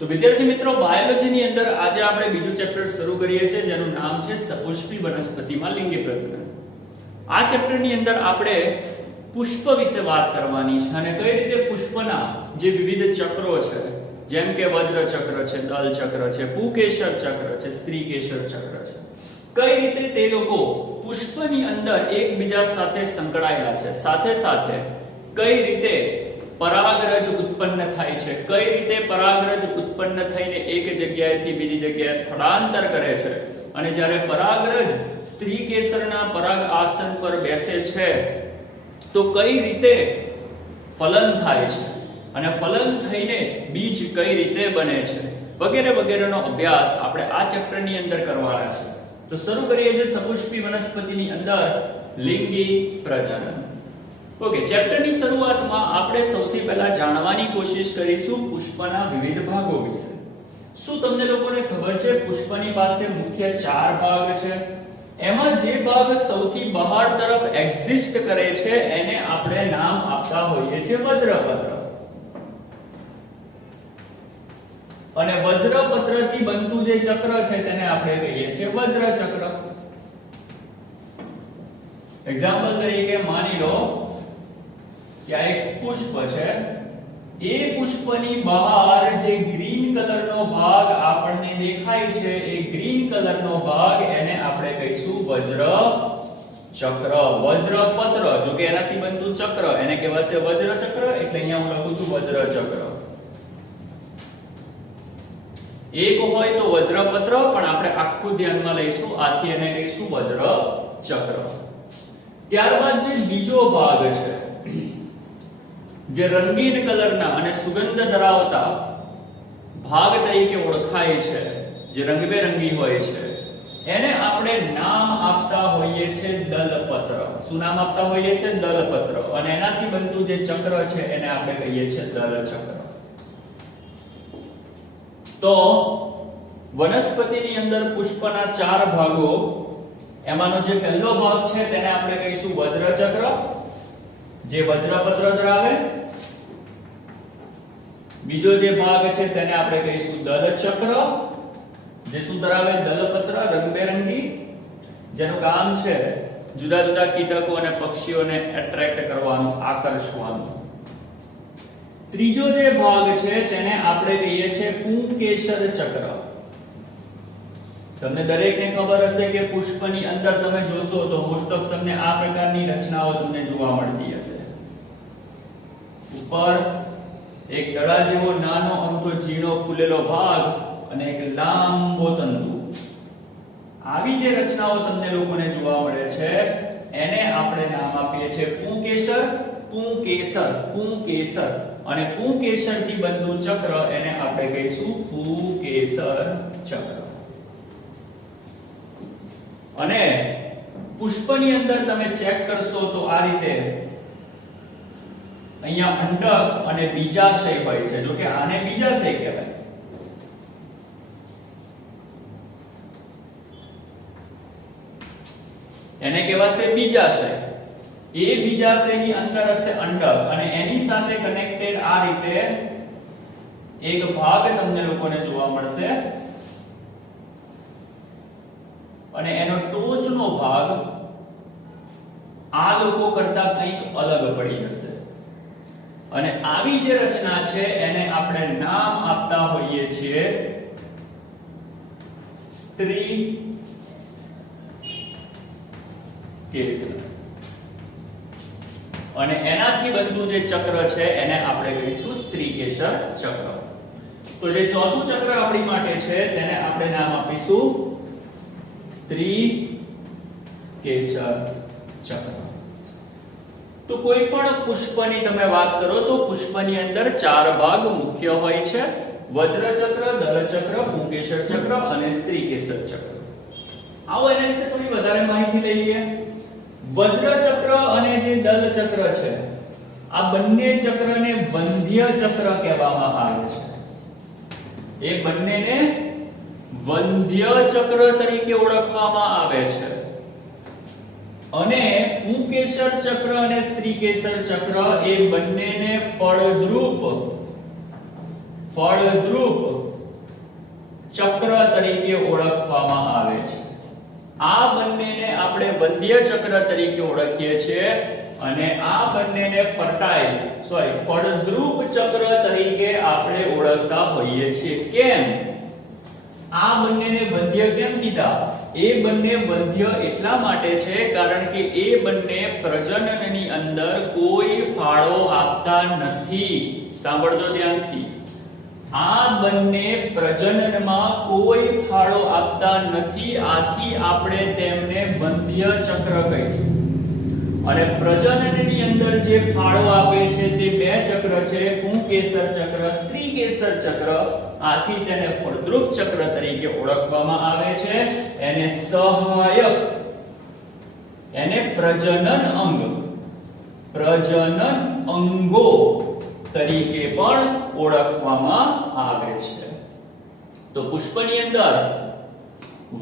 તો વિદ્યાર્થી મિત્રો બાયોલોજીની અંદર આજે આપણે બીજું ચેપ્ટર શરૂ કરીએ છીએ જેનું નામ છે સપુષ્પી વનસ્પતિમાં લિંગી પ્રજનન. આ ચેપ્ટરની અંદર આપણે પુષ્પ વિશે વાત કરવાની છે અને કઈ રીતે પુષ્પના જે વિવિધ ચક્રો છે જેમ કે વજ્ર ચક્ર છે, દલ ચક્ર છે, પુકેશર ચક્ર છે, સ્ત્રીકેશર ચક્ર છે, કઈ રીતે તે લોકો પુષ્પની અંદર એકબીજા સાથે સંકળાયેલા છે, સાથે સાથે કઈ રીતે પરાગરજ ઉત્પન્ન થાય છે, કઈ રીતે પરાગરજ ઉત્પન્ન થઈને એક જગ્યાએથી બીજી જગ્યાએ સ્થળાંતર કરે છે અને જ્યારે પરાગરજ સ્ત્રીકેસરના પરાગ આસન પર બેસે છે તો કઈ રીતે ફલન થાય છે અને ફલન થઈને બીજ કઈ રીતે બને છે વગેરે વગેરેનો અભ્યાસ આપણે આ ચેપ્ટરની અંદર કરવાના છે. તો શરૂ કરીએ છીએ સપુષ્પી વનસ્પતિની અંદર લિંગી પ્રજનન. ઓકે, ચેપ્ટરની શરૂઆતમાં આપણે સૌથી પહેલા જાણવાની કોશિશ કરીશું પુષ્પના વિવિધ ભાગો વિશે. શું તમને લોકોને ખબર છે પુષ્પની પાસે મુખ્ય 4 ભાગ છે? એમાં જે ભાગ સૌથી બહાર તરફ એક્ઝિસ્ટ કરે છે એને આપણે નામ આપતા હોઈએ છીએ વજ્રપત્ર. અને વજ્રપત્રથી બનતું જે ચક્ર છે તેને આપણે કહીએ છીએ વજ્ર ચક્ર. એક્ઝામ્પલ તરીકે માની લો કે આ એક પુષ્પ છે, એ પુષ્પની બહાર જે ગ્રીન કલરનો ભાગ આપણને દેખાય છે એ ગ્રીન કલરનો ભાગ એને આપણે કહીશું વજ્ર ચક્ર, વજ્રપત્ર. જો કે એનાથી બનતું ચક્ર એને કહેવાશે વજ્ર ચક્ર, એટલે અહીંયા હું લખું છું વજ્ર ચક્ર. એક હોય તો વજ્રપત્ર, પણ આપણે આખું ધ્યાનમાં લઈશું, આથી એને કહીશું વજ્ર ચક્ર. ત્યારબાદ જે બીજો ભાગ છે જે રંગીન કલરના અને સુગંધ ધરાવતા ભાગ તરીકે ઓળખાય છે, જે રંગબેરંગી હોય છે, એને આપણે નામ આપતા હોઈએ છે દલપત્ર. શું નામ આપતા હોઈએ છે? દલપત્ર. અને એનાથી બનતું જે ચક્ર છે એને આપણે કહીએ છીએ દલચક્ર. તો વનસ્પતિની અંદર પુષ્પના 4 ભાગો, એમાંનો જે પહેલો ભાગ છે તેને આપણે કહીશું વજ્રચક્ર, જે વજ્રપત્ર ધરાવે. બીજો જે ભાગ છે તેને આપણે કહીશું દલચક્ર, જે શું ધરાવે? દલપત્ર, રંગબેરંગી, જેનું કામ છે જુદા જુદા કીટકો અને પક્ષીઓને એટ્રેક્ટ કરવાનું, આકર્ષવાનું. ત્રીજો જે ભાગ છે તેને આપણે કહીએ છીએ પુંકેસર ચક્ર. તમને દરેકને ખબર હશે કે પુષ્પની અંદર તમે જોશો તો મોસ્ટ ઓફ તમને આ પ્રકારની રચનાઓ તમને જોવા મળતી હશે. ઉપર એક દડા જેવો નાનો અમથો ઝીણો ફૂલેલો ભાગ અને એક લાંબો તંતુ. આવી જે રચનાઓ તમને લોકોને જોવા મળે છે એને આપણે નામ આપીએ છીએ પુંકેસર, પુંકેસર, પુંકેસર. અને પુંકેસર થી બનતું ચક્ર એને આપણે કહીશું પુંકેસર ચક્ર. અને પુષ્પની અંદર તમે ચેક કરશો તો આ રીતે અહીંયા અંડક અને બીજાશય હોય છે. જો કે આને બીજાશય કહેવાય. એને કહેવાશે બીજાશય. એ બીજાશયની અંદર હશે અંડક અને એની સાથે કનેક્ટેડ આ રીતે એક ભાગ તમને લોકોને જોવા મળશે અને એનો ટોચનો ભાગ આ લોકો કરતા કંઈક અલગ પડી જશે. અને આવી જે રચના છે એને આપણે નામ આપતા હોઈએ છીએ સ્ત્રી કેસર. અને એનાથી બનતું જે ચક્ર છે એને આપણે કહીશું સ્ત્રીકેસર ચક્ર. તો જે ચોથું ચક્ર આપણી માટે છે તેને આપણે નામ આપીશું સ્ત્રીકેસર ચક્ર. તો કોઈ પણ પુષ્પની તમે વાત કરો તો પુષ્પની અંદર 4 ભાગ મુખ્ય હોય છે: વજ્રચક્ર, દલચક્ર, પુંકેસર ચક્ર અને સ્ત્રીકેસર ચક્ર. આવો એના વિશે થોડી વધારે માહિતી લઈ લઈએ. વજ્રચક્ર અને જે દલચક્ર છે આ બંને ચક્રને વંધ્ય ચક્ર કહેવામાં આવે છે. એ બંનેને વંધ્ય ચક્ર તરીકે ઓળખવામાં આવે છે. અને પુંકેસર ચક્ર અને સ્ત્રીકેસર ચક્ર એ બંનેને ફળદ્રુપ ચક્ર તરીકે ઓળખવામાં આવે છે. આ બંનેને આપણે વંધ્ય ચક્ર તરીકે ઓળખીએ છીએ અને આ બંનેને ફળદ્રુપ ચક્ર તરીકે આપણે ઓળખતા હોઈએ છીએ. કેમ આ બંનેને વંધ્ય કેમ કીધા? એ બંને વંધ્ય એટલા માટે છે કારણ કે એ બંને પ્રજનનની અંદર કોઈ ફાળો આપતા નથી. સાંભળજો ધ્યાનથી. આ બંને પ્રજનનમાં કોઈ ફાળો આપતા નથી, આથી આપણે તેમને વંધ્ય ચક્ર કહીશું. અને પ્રજનનની અંદર જે ફાળો આપે છે તે બે ચક્ર છે, પુંકેસર ચક્ર, સ્ત્રીકેસર ચક્ર. આથી તેને ફળદ્રુપ ચક્ર તરીકે ઓળખવામાં આવે છે. એને સહાયક, એને પ્રજનન અંગો તરીકે પણ ઓળખવામાં આવે છે. તો પુષ્પની અંદર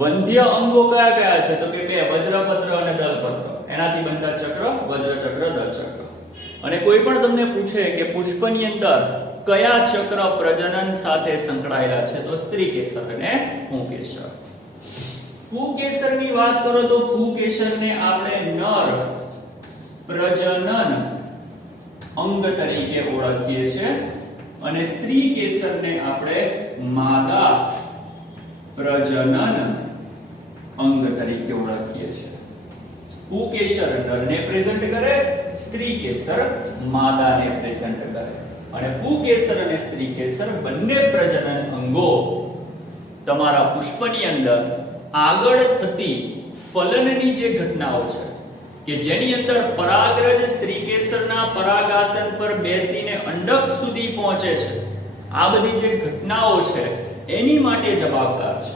વંધ્ય અંગો કયા કયા છે? તો કે બે, વજ્રપત્ર અને દલપત્ર. એનાથી બનતા ચક્ર વજ્રચક્ર, દલચક્ર. અને કોઈ પણ તમને પૂછે કે પુષ્પની અંદર કયા ચક્ર પ્રજનન સાથે સંકળાયેલા છે? તો સ્ત્રીકેસર અને પુંકેસર. પુંકેસરની વાત કરો તો પુંકેસરને આપણે નર પ્રજનન અંગ તરીકે ઓળખીએ છીએ અને સ્ત્રીકેસરને આપણે માદા પ્રજનન અંગ તરીકે ઓળખીએ છીએ. પુંકેસર નરને પ્રેઝન્ટ કરે, સ્ત્રીકેસર માદાને પ્રેઝન્ટ કરે. અને પુંકેસર અને સ્ત્રીકેસર બંને પ્રજનન અંગો તમારા પુષ્પની અંદર આગળ થતી ફલનની જે ઘટનાઓ છે કે જેની અંદર પરાગરજ સ્ત્રીકેસરના પરાગાસન પર બેસીને અંડક સુધી પહોંચે છે, આ બધી જે ઘટનાઓ છે એની માટે જવાબદાર છે.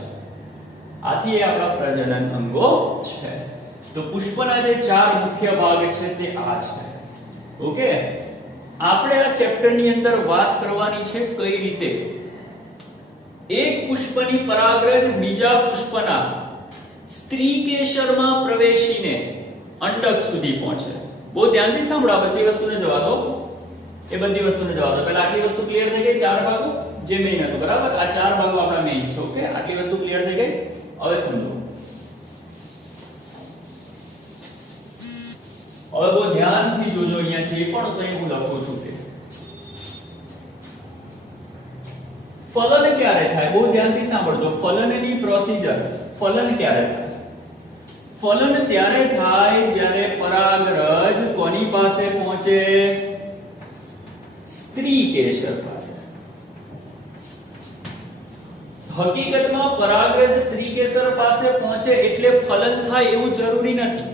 આથી એ આપણા પ્રજનન અંગો છે. તો પુષ્પના જે ચાર મુખ્ય ભાગ છે તે આ છે. ઓકે, આપણે આ ચેપ્ટરની અંદર વાત કરવાની છે કઈ રીતે એક પુષ્પની પરાગરજ બીજા પુષ્પના સ્ત્રીકેસરમાં પ્રવેશીને અંડક સુધી પહોંચે. બહુ ધ્યાનથી સાંભળો, આ બધી વસ્તુને જવા દો. પહેલા આટલી વસ્તુ ક્લિયર થઈ ગઈ. ચાર ભાગો જે મેઈન હતું, બરાબર? આ ચાર ભાગો આપણા મેઈન છે. ઓકે, આટલી વસ્તુ ક્લિયર થઈ ગઈ. હવે સમજો. હવે બહુ ધ્યાનથી જોજો, અહીંયા જે પણ કંઈ હું લખું છું તે ફલન ક્યારે થાય? બહુ ધ્યાનથી સાંભળજો. ફલનની પ્રોસિજર. ફલન ક્યારે થાય? ફલન ત્યારે થાય જ્યારે પરાગરજ કોની પાસે પહોંચે? સ્ત્રીકેસર પાસે. હકીકતમાં પરાગરજ સ્ત્રીકેસર પાસે પહોંચે એટલે ફલન થાય એવું જરૂરી નથી.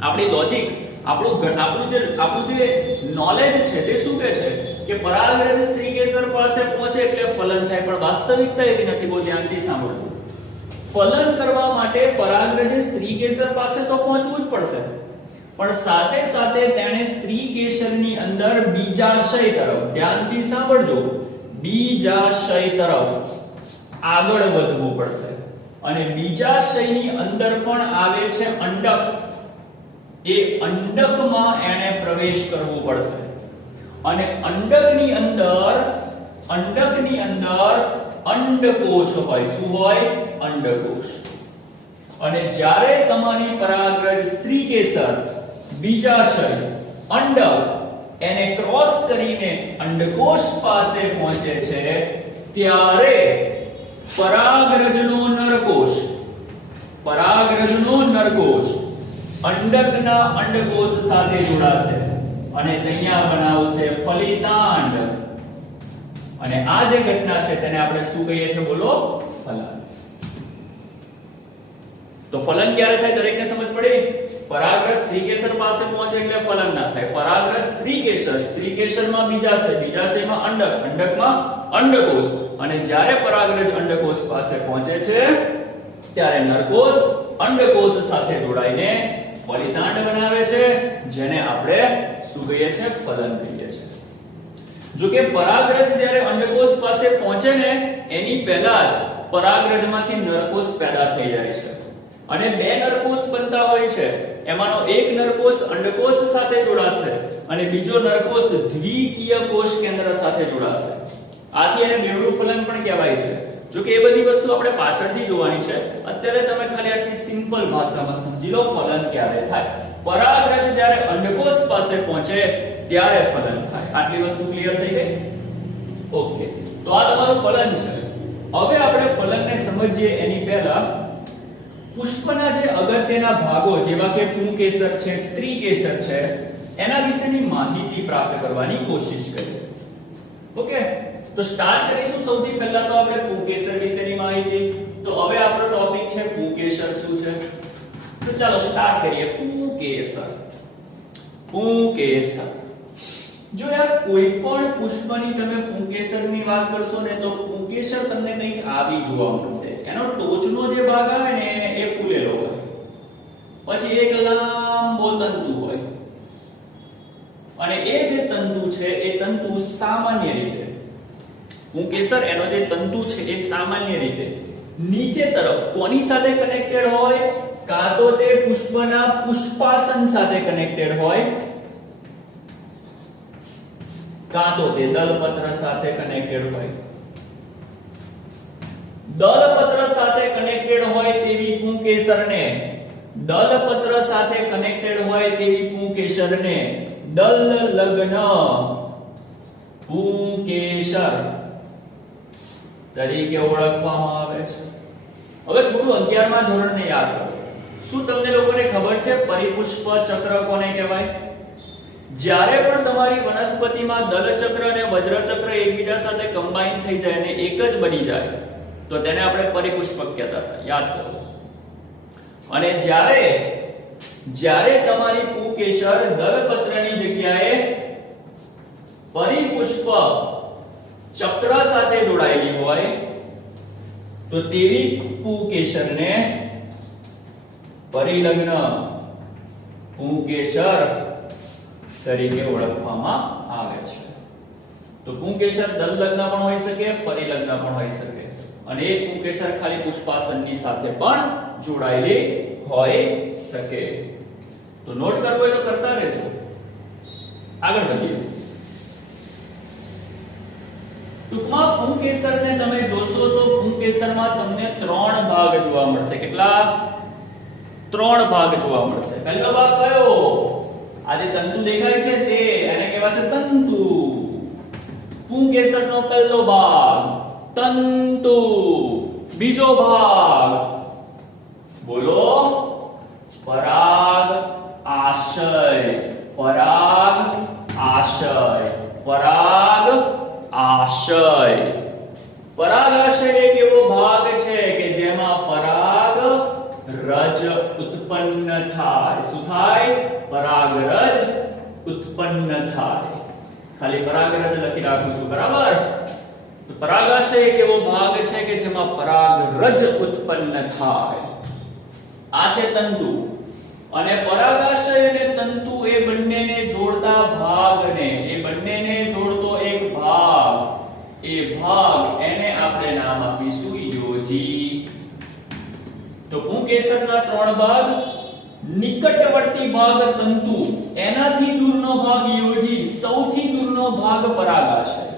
આપણી લોજિક, આપણું જે નોલેજ છે તે શું કહે છે કે પરાગરજ સ્ત્રીકેસર પાસે પહોંચે એટલે ફલન થાય, પણ વાસ્તવિકતા એવી નથી. બહુ ધ્યાનથી સાંભળજો. ફલન કરવા માટે પરાગરજ સ્ત્રીકેસર પાસે તો પહોંચવું જ પડશે, પણ સાથે સાથે તેણે સ્ત્રીકેસરની અંદર બીજાશય તરફ, ધ્યાનથી સાંભળજો, બીજાશય તરફ આગળ વધવું પડશે. અને બીજાશયની અંદર પણ આવે છે અંડક. એ અંડકમાં એને પ્રવેશ કરવો પડશે. અને અંડકની અંદર અંડકોષ હોય. શું હોય? અંડકોષ. અને જ્યારે તમારી પરાગરજ સ્ત્રીકેસર, બીજાશય, અંડક એને ક્રોસ કરીને અંડકોષ પાસે પહોંચે છે ત્યારે પરાગરજનો નરકોષ અંડકના અંડકોષ સાથે જોડાશે અને અહીંયા બનાવશે ફલિતાંડ. અને આ જે ઘટના છે તેને આપણે શું કહીએ છીએ? બોલો, ફલન. તો ફલન ક્યારે થાય? દરેકને સમજ પડી? પરાગરજ સ્ત્રીકેસર પાસે પહોંચે એટલે ફલન ના થાય. પરાગરજ સ્ત્રીકેસરમાં બીજાશય, બીજાશયમાં અંડક, અંડકમાં અંડકોષ. અને જ્યારે પરાગરજ અંડકોષ પાસે પહોંચે છે ત્યારે નરકોષ અંડકોષ સાથે જોડાઈને ફલિતાંડ બનાવે છે, જેને આપણે શું કહીએ છીએ? ફલન કહીએ છીએ. જો કે પરાગરજ જ્યારે અંડકોષ પાસે પહોંચે ને એની પહેલા જ પરાગરજમાંથી નરકોષ પેદા થઈ જાય છે અને બે નરકોષ બનતા હોય છે. એમાંનો એક નરકોષ અંડકોષ સાથે જોડાશે અને બીજો નરકોષ દ્વિકીય કોષ કેન્દ્ર સાથે જોડાશે. આથી એને બેવડું ફલન પણ કહેવાય છે. જો કે એ બધી વસ્તુ આપણે પાછળથી જોવાની છે. અત્યારે તમે ખાલી આટલી સિમ્પલ ભાષામાં સમજી લો ફલન ક્યારે થાય. પરાગરજ જ્યારે અંડકોષ પાસે પહોંચે ત્યારે ફલન થાય. આટલી વસ્તુ ક્લિયર થઈ ગઈ? ઓકે, તો આ તમારું ફલન છે. હવે આપણે ફલનને સમજીએ એની પહેલા પુષ્પના જે અગત્યના ભાગો જેવા કે પુંકેસર છે, સ્ત્રીકેસર છે, એના વિશેની માહિતી પ્રાપ્ત કરવાની કોશિશ કરીએ. ઓકે, તો સ્ટાર્ટ કરીશું. સૌથી પહેલા તો આપણે પુંકેસર વિશેની માહિતી. તો હવે આપણો ટોપિક છે પુંકેસર શું છે. તો ચાલો સ્ટાર્ટ કરીએ. પુંકેસર. પુંકેસર, જો યાર કોઈ પણ પુષ્પની તમે પુંકેસરની વાત કરશો ને તો પુંકેસર તમને કંઈક આવી જોવા મળશે. એનો ટોચનો જે ભાગ આવે ને એ ફૂલેલો હોય, પછી એક લાંબો તંતુ હોય, અને એ જે તંતુ છે એ તંતુ સામાન્ય રીતે પુંકેસર એનો જે તંતુ છે એ સામાન્ય રીતે નીચે તરફ કોની સાથે કનેક્ટેડ હોય? કાં તો તે પુષ્પના પુષ્પાસન સાથે કનેક્ટેડ હોય, કાં તો તે દલપત્ર સાથે કનેક્ટેડ હોય. દલપત્ર સાથે કનેક્ટેડ હોય તેવી પુંકેસરને, દલપત્ર સાથે કનેક્ટેડ હોય તેવી પુંકેસરને દલ લગ્ન પુંકેસર તરીકે ઓળખવામાં આવે છે. હવે થોડું 11મા ધોરણને યાદ કરો. શું તમને લોકોને ખબર છે પરિપુષ્પ ચક્ર કોને કહેવાય? જ્યારે પણ તમારી વનસ્પતિમાં દલચક્ર અને વજ્રચક્ર એકબીજા સાથે કમ્બાઈન થઈ જાય અને એક જ બની જાય તો તેને આપણે પરિપુષ્પક કહેતા હતા. યાદ કરો. અને જ્યારે તમારી પુંકેસર દલપત્રની જગ્યાએ પરિપુષ્પ ચક્ર સાથે જોડાયેલી હોય તો તેવી પુંકેસરને પરિલગ્ન પુંકેસર તરીકે ઓળખવામાં આવે છે. તો પુંકેસર દલલગ્ન પણ હોઈ શકે, પરિલગ્ન પણ હોઈ શકે, અને એક પુંકેસર ખાલી પુષ્પાસનની સાથે પણ જોડાયેલી હોઈ શકે. તો નોટ કરવો હોય તો કરતા રહેજો. આગળ વધીએ. ટૂંકમાં પુંકેસરને તમે જોશો તો પુંકેસરમાં તમને 3 ભાગ જોવા મળશે. કેટલા? 3 ભાગ જોવા મળશે. પહેલો ભાગ કયો? આ જે તંતુ દેખાય છે તે એને કહેવાશે તંતુ. પુંકેસરનો પહેલો ભાગ તંતુ. બીજો ભાગ બોલો પરાગ આશય. પરાગ આશય. પરાગ આશય. પરાગ આશય એક એવો ભાગ છે કે જેમાં પરાગ રજ ઉત્પન્ન થાય. શું થાય? પરાગ રજ ઉત્પન્ન થાય. ખાલી પરાગ રજ લખી રાખું છું, બરાબર? તો પરાગાશય એક એવો ભાગ છે કે જેમાં પરાગ રજ ઉત્પન્ન થાય. આ છે તંતુ. અને પરાગાશય અને તંતુ એ બંનેને જોડતા ભાગને, એ બંનેને જોડતો એક ભાગ, એ ભાગ એને આપણે નામ આપીશું યોજી. તો પુંકેસરના 3 ભાગ. નિકટવર્તી ભાગ તંતુ, એનાથી દૂરનો ભાગ યોજી, સૌથી દૂરનો ભાગ પરાગાશય.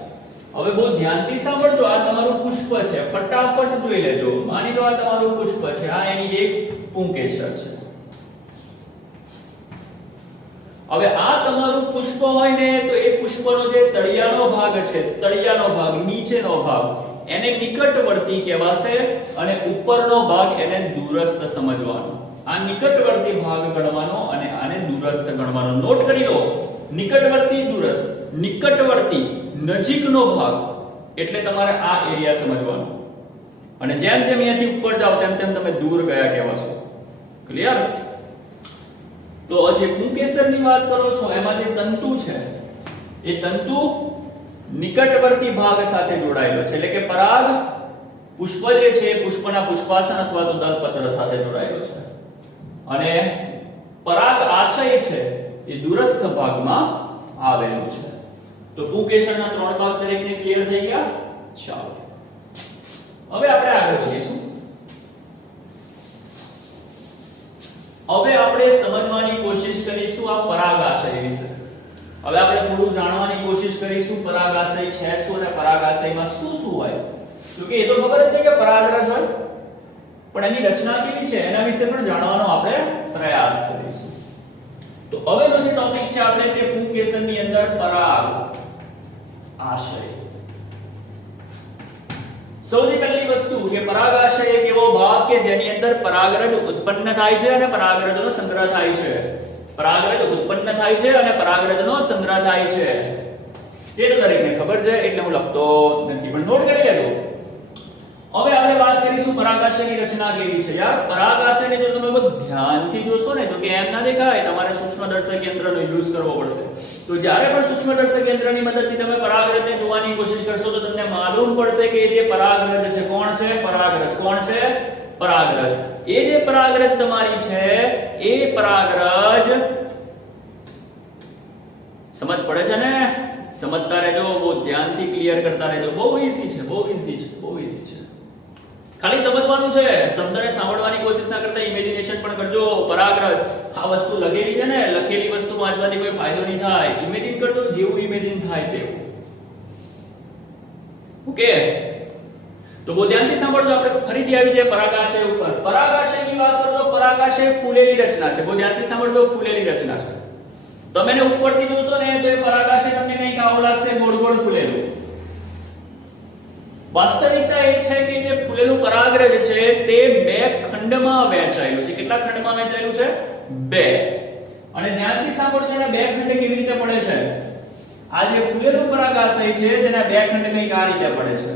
હવે બહુ ધ્યાનથી સાંભળજો. આ તમારું પુષ્પ છે, ફટાફટ જોઈ લેજો. માની લો આ તમારું પુષ્પ છે, આ એની એક પુંકેસર છે. હવે આ તમારું પુષ્પ હોય ને તો એ પુષ્પનો જે તળિયાનો ભાગ છે, તળિયાનો ભાગ, નીચેનો ભાગ, એને નિકટવર્તી કહેવાશે અને ઉપરનો ભાગ એને દૂરસ્થ સમજવાનો. આ નિકટવર્તી ભાગ ગણવાનો અને આને દૂરસ્થ ગણવાનો. નોટ કરી લો. નિકટવર્તી, દૂરસ્થ. નિકટવર્તી નજીકનો ભાગ એટલે તમારે આ એરિયા સમજવાનો, અને જેમ જેમ અહીંયાથી ઉપર જાવ તેમ તેમ તમે દૂર ગયા કહેવાશો. ક્લિયર? તો જે પુંકેસરની વાત કરો છો એમાં જે તંતુ છે એ તંતુ નિકટવર્તી ભાગ સાથે જોડાયેલો છે, એટલે કે પરાગ પુષ્પ જે છે પુષ્પના પુષ્પાસન અથવા તો દલપત્ર સાથે જોડાયેલો છે, અને પરાગ આશય છે એ દૂરસ્થ ભાગમાં આવેલું છે. તો પુંકેસરના 3 ભાગ દરેકને ક્લિયર થઈ ગયા? ચાલો હવે આપણે આગળ વધીશું. હવે આપણે સમજવાની કોશિશ કરીશું આ પરાગાશય વિશે. હવે આપણે થોડું જાણવાની કોશિશ કરીશું પરાગાશય છે શું અને પરાગાશયમાં શું શું હોય. તો કે એ તો ખબર જ છે કે પણ એની રચના કેવી છે એના વિશે પણ જાણવાનો આપણે પ્રયાસ કરીશું. તો હવેનો જે ટોપિક છે આપણે તે પુંકેસરની અંદર પરાગ આશય. સૌથી પહેલી વસ્તુ કે પરાગાશય એક એવો ભાગ કે જેની અંદર પરાગરજ ઉત્પન્ન થાય છે અને પરાગરજનો સંગ્રહ થાય છે. પરાગરજ ઉત્પન્ન થાય છે અને પરાગરજનો સંગ્રહ થાય છે. તે તો દરેકને ખબર છે એટલે હું લખતો નથી, પણ નોટ કરી લેજો. હવે આપણે વાત કરીશું પરાગાશયની રચના કેવી છે. યાર પરાગાશયને જો તમે બહુ ધ્યાનથી જોશો ને તો કે એમ ના દેખાય, તમારે સૂક્ષ્મદર્શક યંત્રનો યુઝ કરવો પડશે. તો જ્યારે પણ સૂક્ષ્મદર્શક યંત્રની મદદથી તમે પરાગરજને જોવાની કોશિશ કરશો તો તમને માલુમ પડશે કે જે પરાગરજ છે કોણ છે? પરાગરજ. કોણ છે? પરાગરજ. એ જે પરાગરજ તમારી છે એ પરાગરજ સમજ પડે છે ને? સમજતા રહેજો, બહુ ધ્યાનથી ક્લિયર કરતા રહેજો. બહુ ઈઝી છે, બહુ ઈઝી છે, બહુ ઈઝી છે. ખાલી સમજવાનું છે, શબ્દને સાંભળવાની કોશિશ ના કરતા ઇમેજિનેશન પણ કરજો. પરાગરજ આ વસ્તુ લખેલી છે ને, લખેલી વસ્તુ વાંચવાથી કોઈ ફાયદો નહીં થાય. ઇમેજિન કરજો, જેવું ઇમેજિન થાય તેવું. ઓકે, તો બહુ ધ્યાનથી સાંભળજો. આપણે ફરીથી આવી જાય પરાગાશય ઉપર. પરાગાશયની વાત કરો તો પરાગાશય ફૂલેલી રચના છે. બહુ ધ્યાનથી સાંભળજો, ફૂલેલી રચના છે. તમે એને ઉપરથી જોશો ને તો એ પરાગાશય તમને કંઈક આવું લાગશે, ગોળ ગોળ ફૂલેલું. વાસ્તવિકતા એ છે કે જે ફૂલેલું પરાગરજ છે તે બે ખંડમાં વહેંચાયેલું છે. કેટલા ખંડમાં વહેંચાયેલું છે? બે. અને ધ્યાનથી સાંભળજો, એના બે ખંડ કેવી રીતે પડે છે? આ જે ફૂલેલું પરાગાશય છે તેના બે ખંડ કંઈક આ રીતે પડે છે.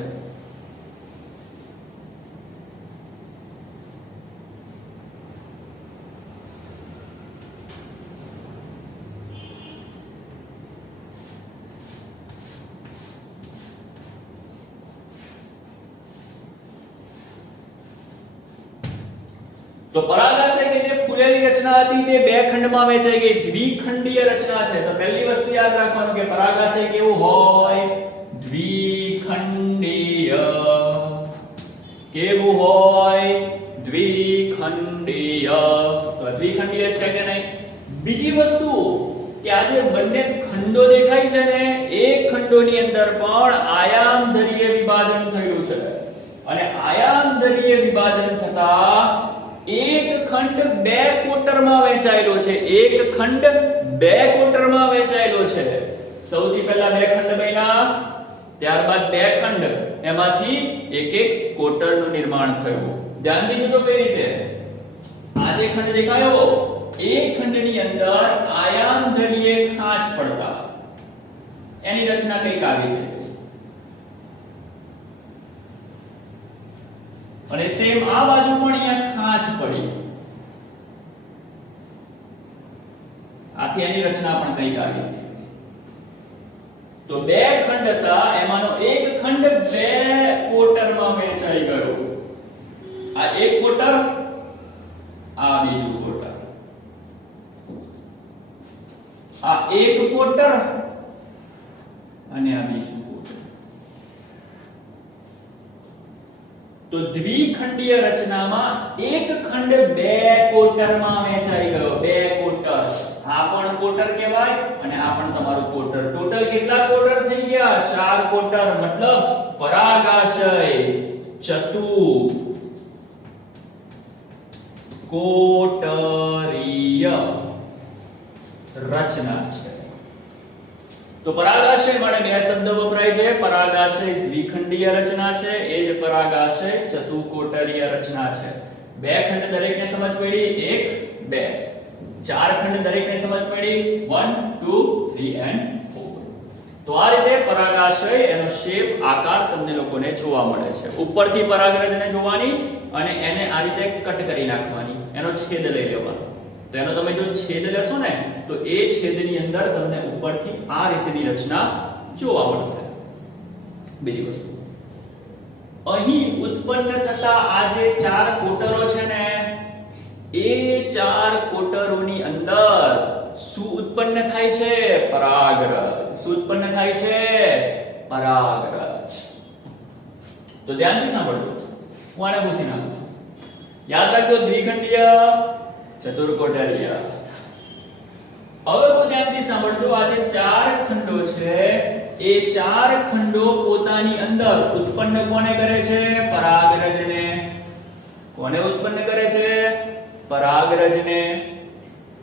તો પરાગાશય કે જે ફૂલેલી રચના હતી તે બે ખંડમાં વહેંચાઈ ગઈ, દ્વિખંડીય રચના છે. તો પહેલી વસ્તુ યાદ રાખવાનું કે પરાગાશય કેવું હોય? દ્વિખંડીય. કેવું હોય? દ્વિખંડીય. તો દ્વિખંડીય છે કે નહીં? બીજી વસ્તુ કે આ જે બંને ખંડો દેખાય છે ને એ ખંડોની અંદર પણ આયામધરીય વિભાજન થયું છે. અને આયામધરીય વિભાજન થતા એક ખંડ બે કોટરમાં વહેંચાયેલો છે. એક ખંડ બે કોટરમાં વહેંચાયેલો છે. સૌથી પહેલા બે ખંડ બન્યા, ત્યારબાદ બે ખંડ, એમાંથી એક એક કોટરનું નિર્માણ થયું. ધ્યાનથી જોજો કઈ રીતે. આ જે ખંડ દેખાયો એ ખંડની અંદર આયામધરીય ખાંચ પડતા એની રચના કઈક આવી છે. અને સેમ આ બાજુ પણ અહીંયા ખાંચ પડી, આથી એની રચના પણ કંઈક આવી છે. તો બે ખંડ હતા, એમાંનો એક ખંડ બે કોટરમાં વહેંચાઈ ગયો. આ એક કોટર, આ બીજું કોટર. આ એક કોટર અને આ બીજું કોટર. તો દ્વિખંડીય રચનામાં એક ખંડ બે કોટરમાં વહેંચાઈ ગયો. બે કોટર. આ પણ કોટર કહેવાય અને આ પણ તમારું કોટર. ટોટલ કેટલા કોટર થઈ ગયા? 4 કોટર. મતલબ પરાગાશય ચતુકોટરીય રચના છે. તો પરાગાશય માટે બે શબ્દ વપરાય છે. પરાગાશય દ્વિખંડીય રચના છે, એ જ પરાગાશય ચતુકોટરીય રચના છે. બે ખંડ દરેકને સમજ પડી? 1 2. ચાર ખંડ દરેકને સમજ પડી? 1 2 3 and 4. તો આ રીતે પરાગાશય એનો શેપ, આકાર તમને લોકોને જોવા મળે છે. ઉપરથી પરાગરજને જોવાની અને એને આ રીતે કટ કરી નાખવાની, એનો છેદ લઈ લેવાનો. તો એનો તમે જો છેદ લેશો ને તો એ છેદની અંદર તમને ઉપરથી આ રીતની રચના જોવા મળશે. બીજી વસ્તુ, અહીં ઉત્પન્ન થતા આ જે 4 કોટરો છે ને એ 4 કોટરોની અંદર શું ઉત્પન્ન થાય છે? પરાગરજ. શું ઉત્પન્ન થાય છે? પરાગરજ. તો ધ્યાનથી સાંભળજો, હું આને પૂછી નાખું છું. યાદ રાખજો, દ્વિખંડીય ચતુર્કોટરીય. હવે બહુ ધ્યાનથી સાંભળજો, આ જે 4 ખંડો છે એ 4 ખંડો પોતાની અંદર ઉત્પન્ન કોને કરે છે? પરાગરજને. કોને ઉત્પન્ન કરે છે? પરાગરજને.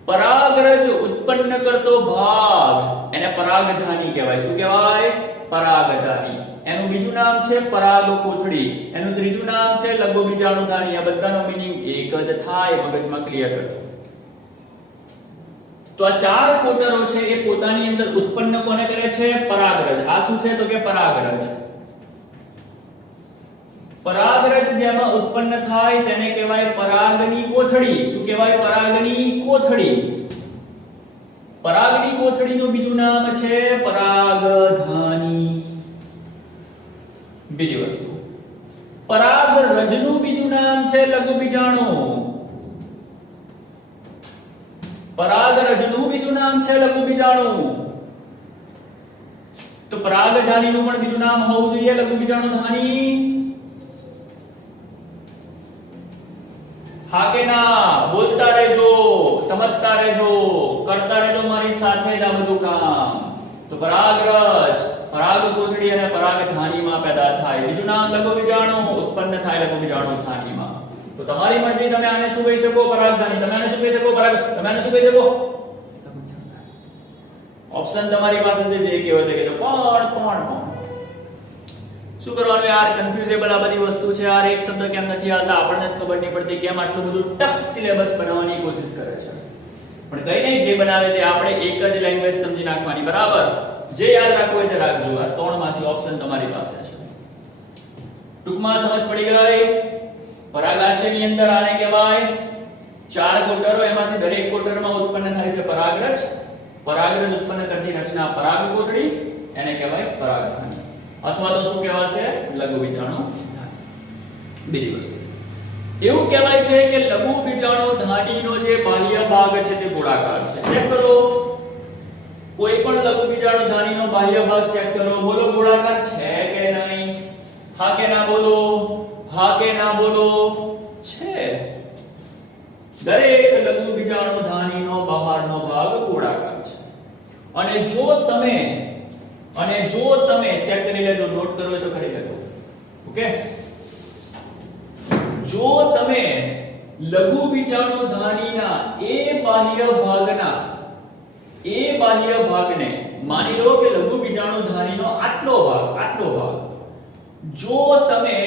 પરાગરજ ઉત્પન્ન કરતો ભાગ એને પરાગધાની કહેવાય. શું કહેવાય? પરાગધાની. એનું બીજું નામ છે પરાગકોથળી, એનું ત્રીજું નામ છે લઘુબીજાણુધાની. આ બધાનો મીનિંગ એક જ થાય, મગજમાં ક્લિયર કરજો. તો આ ચાર કોતરો છે એ પોતાની અંદર ઉત્પન્ન કોને કરે છે? પરાગરજ. આ શું છે? તો કે પરાગરજ. પરાગરજ જેમાં ઉત્પન્ન થાય તેને કહેવાય પરાગની કોથળી. શું કહેવાય? પરાગની કોથળી. પરાગની કોથળીનું બીજું નામ છે પરાગધાની. બીજી વસ્તુ, પરાગરજનું બીજું નામ છે લઘુબીજાણુ. પરાગરજનું બીજું નામ છે લઘુબીજાણુ. તો પરાગધાનીનું પણ બીજું નામ હોવું જોઈએ લઘુબીજાણુધાની. હા કે ના? બોલતા રહેજો, સમજતા રહેજો, કરતા રહેજો મારી સાથે જ આ બધું કામ. તો પરાગરજ પરાગકોથળી અને પરાગધાનીમાં પેદા થાય. બીજું નામ લઘુબીજાણુ, ઉત્પન્ન થાય લઘુબીજાણુધાનીમાં. તો તમારી મરજી, તમે આને શું કહી શકો? પરાગધાની. તમે આને શું કહી શકો? પરાગ. તમે આને શું કહી શકો? ઓપ્શન તમારી પાસે છે, જે કહેવાય તે કહેજો. પણ શું કરવાનું યાર? કન્ફ્યુઝેબલ આ બધી વસ્તુ છે યાર. એક શબ્દ કેમ નથી આવતા આપણને જ ખબર નહીં પડતી. કેમ આટલું બધું ટફ સિલેબસ બનાવવાની કોશિશ કરે છે? પણ કઈ નહીં, જે બનાવે તે આપણે એક જ લેંગ્વેજ સમજી નાખવાની. બરાબર? જે યાદ રાખવું હોય તે રાખજો. આ ત્રણમાંથી ઓપ્શન તમારી પાસે છે. ટૂંકમાં સમજ પડી ગઈ? પરાગાશયની અંદર આને કહેવાય ચાર કોટરો. એમાંથી દરેક કોટરમાં ઉત્પન્ન થાય છે પરાગરજ. પરાગરજ ઉત્પન્ન કરતી રચના પરાગકોથળી, એને કહેવાય પરાગધાની. અથવા તો શું કહેવાશે? લઘુબીજાણુધાની. બીજી વસ્તુ, એવું કહેવાય છે કે લઘુબીજાણુધાનીનો જે બાહ્ય ભાગ છે તે ગોળાકાર છે. ચેક કરો, કોઈ પણ લઘુબીજાણુધાનીનો બાહ્ય ભાગ ચેક કરો. બોલો, ગોળાકાર છે કે નહીં? હા કે ના બોલો? હા કે ના બોલો? છે. દરેક લઘુબીજાણુધાનીનો બહારનો ભાગ ગોળાકાર છે. અને જો તમે ચેક કરી લેજો, નોટ કરો તો કરી લેજો. ઓકે? જો તમે લઘુબીજાણુધાનીના એ બાહ્ય ભાગને માની લો કે લઘુબીજાણુધાનીનો આટલો ભાગ જો તમે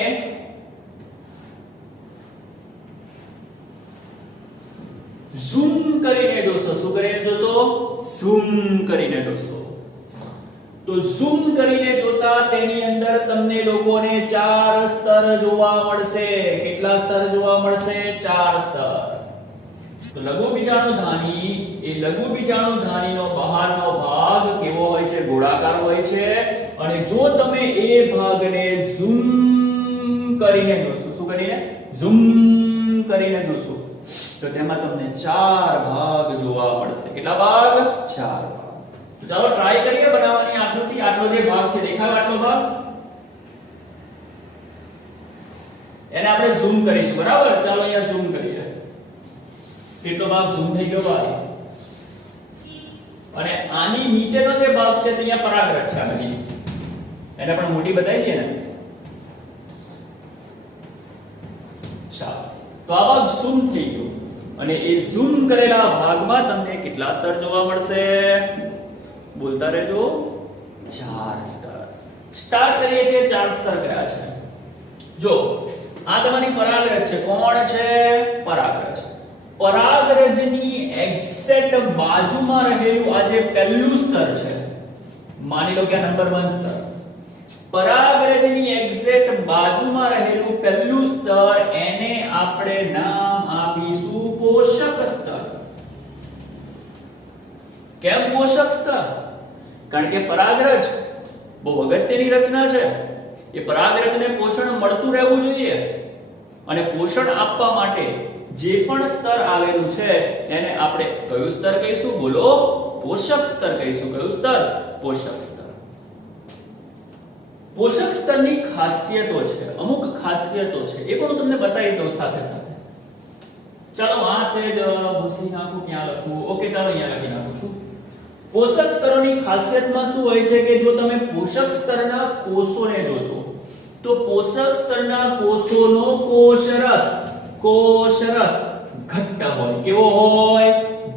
ઝૂમ કરીને જોશો. શું કરીને જોશો? ઝૂમ કરીને જોશો. તો ઝૂમ કરીને જોતા તેની અંદર તમને લોકોને ચાર સ્તર જોવા મળશે. કેટલા સ્તર જોવા મળશે? ચાર સ્તર. તો લઘુબીજાણુધાનીનો બહારનો ભાગ કેવો હોય છે? ગોળાકાર હોય છે. અને જો તમે એ ભાગને ઝૂમ કરીને જોશો, શું કરીને? ઝૂમ કરીને જોશો, તો તેમાં તમને ચાર ભાગ જોવા મળશે. કેટલા ભાગ? ચાર ભાગ. તો ચાલો ટ્રાય કરીએ બનાવવાની આકૃતિ. આટલો જે ભાગ છે, દેખાય આટલો ભાગ? એને આપણે ઝૂમ કરીશું. બરાબર? ચાલો અહીંયા ઝૂમ કરીએ. કેટલો ભાગ ઝૂમ થઈ ગયો ભાઈ? અને આની નીચેનો જે ભાગ છે તે અહીંયા પરાગરજ છે. આ બધી એને પણ મોટી બતાવી દઈએ ને. ચાલો, તો આ ભાગ ઝૂમ થઈ ગયો. અને એ ઝૂમ કરેલા ભાગમાં તમને કેટલા સ્તર જોવા મળશે? બોલતા રહેજો. ચાર સ્તર. સ્ટાર્ટ કરીએ છીએ. ચાર સ્તર કર્યા છે. જો આ તમારી પરાગરજ છે. કોણ છે? પરાગરજ. પરાગરજની એક્ઝેક્ટ બાજુમાં રહેલું આ જે પહેલું સ્તર છે, માની લો કે આ નંબર 1 સ્તર. પરાગરજની એક્ઝેક્ટ બાજુમાં રહેલું પહેલું સ્તર, એને આપણે નામ આપીશું પોષક સ્તર. કેમ પોષક સ્તર? કારણ કે પરાગરજ બહુ અગત્યની રચના છે. એ પરાગરજને પોષણ મળતું રહેવું જોઈએ. અને પોષણ આપવા માટે જે પણ સ્તર આવેલું છે એને આપણે કયું સ્તર કહીશું? બોલો, પોષક સ્તર કહીશું. કયું સ્તર? પોષક સ્તર. પોષક સ્તરની ખાસિયતો છે, અમુક ખાસિયતો છે, એ પણ હું તમને બતાવી દઉં સાથે સાથે. ચાલો આ સેજ ભૂસી નાખું, ક્યાં લખું? ઓકે, ચાલો અહીંયા લખી નાખું છું. પોષક સ્તરોની ખાસિયતમાં શું હોય છે કે જો તમે પોષક સ્તરના કોષોને જોશો તો પોષક સ્તરના કોષોનો કોષરસ કોષરસ ઘટ્ટ હોય. કેવો હોય?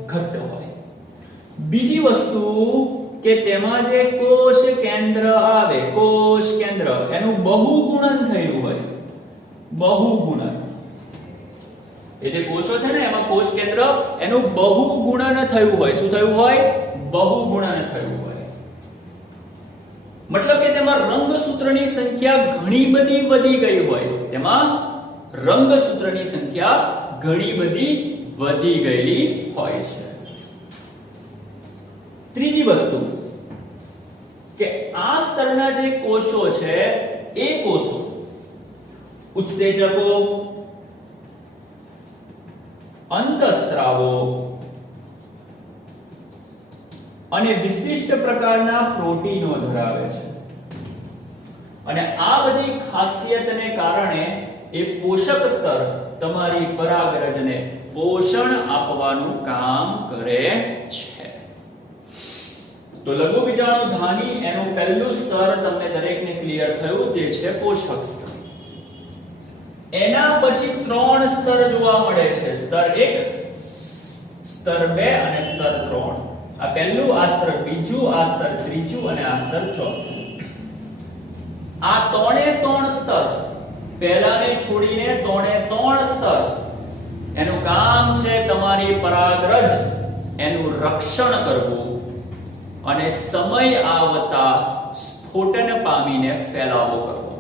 ઘટ્ટ હોય. બીજી વસ્તુ કે તેમાં જે કોષ કેન્દ્ર આવે, કોષ કેન્દ્ર એનું બહુગુણન થયેલું હોય. બહુગુણન, એ જે કોષો છે ને એમાં કોષ કેન્દ્ર એનું બહુગુણન થયું હોય. શું થયું હોય? બહુગુણન થયું હોય. મતલબ કે તેમાં રંગસૂત્રની સંખ્યા ઘણી બધી વધી ગઈ હોય. તેમાં રંગસૂત્રની સંખ્યા ઘણી બધી વધી ગયેલી હોય છે. ત્રીજી વસ્તુ કે આ સ્તરના જે કોષો છે એ કોષો ઉત્સેચકો, અંતઃસ્ત્રાવો અને વિશિષ્ટ પ્રકારના પ્રોટીનો ધરાવે છે. અને આ બધી ખાસિયતને કારણે એ પોષક સ્તર તમારી પરાગરજને પોષણ આપવાનું કામ કરે છે. તો લઘુ બીજાણુધાની એનું પહેલું સ્તર તમને દરેકને ક્લિયર થયું, જે છે પોષક સ્તર. એના પછી 3 સ્તર જોવા મળે છે. સ્તર 1, સ્તર 2 અને સ્તર 3. આ પહેલું, આ સ્તર બીજું, આ સ્તર ત્રીજું અને આ સ્તર ચોથું. આ 3 સ્તર, પહેલાને છોડીને 3 સ્તર, એનું કામ છે તમારી પરાગરજ એનું રક્ષણ કરવું અને સમય આવતા સ્ફોટન પામીને ફેલાવો કરવો.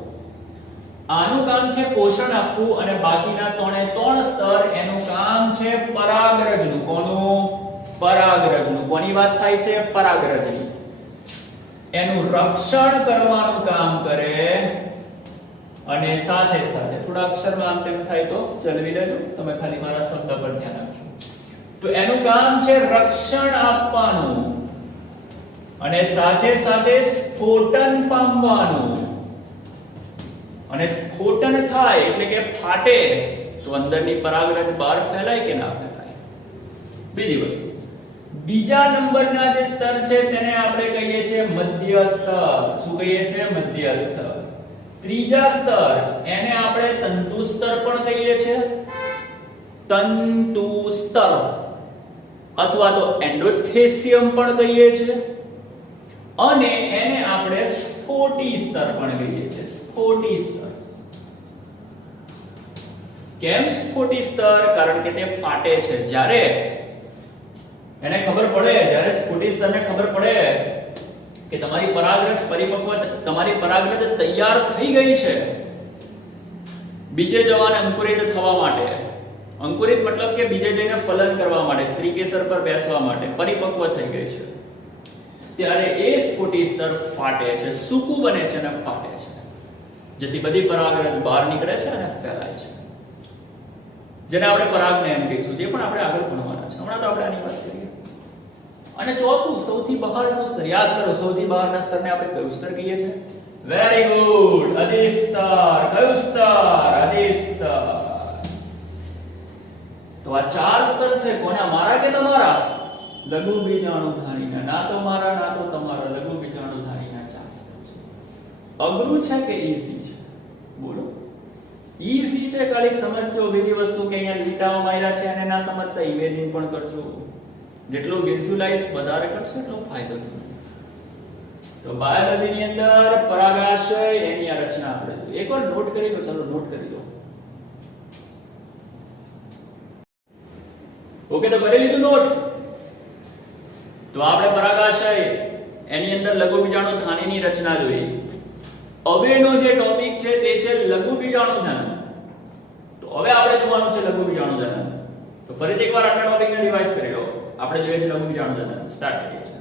આનું કામ છે પોષણ આપવું. અને બાકીના 3 સ્તર એનું કામ છે પરાગરજનું. કોનું? પરાગરજનું. કોની વાત થાય છે? પરાગરજની. એનું રક્ષણ કરવાનું કામ કરે. અને સાથે સાથે થોડા અક્ષરમાં આમ તેમ થાય તો ચલવી લેજો, તમે ખાલી મારા શબ્દ પર ધ્યાન આપજો. તો એનું કામ છે રક્ષણ આપવાનું અને સાથે સાથે સ્ફોટન પામવાનું. અને સ્ફોટન થાય એટલે કે ફાટે તો અંદરની પરાગરજ બહાર ફેલાય કે ના ફેલાય. બીજી વસ્તુ, બીજા નંબરના જે સ્તર છે તેને આપણે કહીએ છીએ મધ્ય સ્તર. શું કહીએ છીએ? મધ્ય સ્તર. ત્રીજા સ્તર એને આપણે તંતુ સ્તર પણ કહીએ છીએ. તંતુ સ્તર અથવા તો એન્ડોથેસિયમ પણ કહીએ છીએ. અને એને આપણે સ્ફોટી સ્તર પણ કહીએ છીએ. સ્ફોટી સ્તર. કેમ સ્ફોટી સ્તર? કારણ કે તે ફાટે છે. જ્યારે એને ખબર પડે, જ્યારે સ્ફોટી સ્તરને ખબર પડે કે તમારી પરાગરજ પરિપક્વ, તમારી પરાગરજ તૈયાર થઈ ગઈ છે બીજે જવાને અંકુરિત થવા માટે. અંકુરિત મતલબ કે બીજે જઈને ફલન કરવા માટે, સ્ત્રી કેસર પર બેસવા માટે પરિપક્વ થઈ ગઈ છે, ત્યારે એ સ્ફોટી સ્તર ફાટે છે, સૂકું બને છે અને ફાટે છે, જેથી બધી પરાગરજ બહાર નીકળે છે અને ફેલાય છે, જેને આપણે પરાગનયન કહીશું, જે પણ આપણે આગળ ભણવાના છે. હમણાં તો આપણે આની વાત કરીએ. અને ચોથું, સૌથી બહારનું સ્તર યાદ કરો. સૌથી બહારના સ્તરને આપણે કયું સ્તર કહીએ છીએ? વેરી ગુડ, અધિસ્તર. કયું સ્તર? અધિસ્તર. તો આ 4 સ્તર છે. કોના? મારા કે તમારા? લઘુ બીજાણુધાનીના. ના તો મારા ના તો તમારા. લઘુ બીજાણુધાનીના 4 સ્તર છે. અઘરું છે કે ઈઝી છે? બોલો. ઈઝી છે, ખાલી સમજજો. બીજી વસ્તુ કે અહીંયા લીટાઓ માર્યા છે અને ના સમજતા ઇમેજિન પણ કરજો. જેટલું વિઝ્યુઅલાઇઝ વધારે કરશો એટલો ફાયદો થશે. તો બાયોલોજીની અંદર પરાગાશય એની આ રચના આપણે જોઈએ. એકવાર નોટ કરી લો. ચલો નોટ કરી લો. ઓકે, તો કરી લીધું નોટ? તો આપણે પરાગાશય એની અંદર લઘુ બીજાણુધાનીની રચના જોઈ. હવેનો જે ટોપિક છે તે છે લઘુ બીજાણુજનન. તો હવે આપણે જોવાનું છે લઘુ બીજાણુજનન. તો ફરીથી એકવાર આટલા ટોપિકને રિવાઇઝ કરી લો. આપણે જોઈએ છે લઘુ બીજાણુજનન. સ્ટાર્ટ કરીએ છીએ.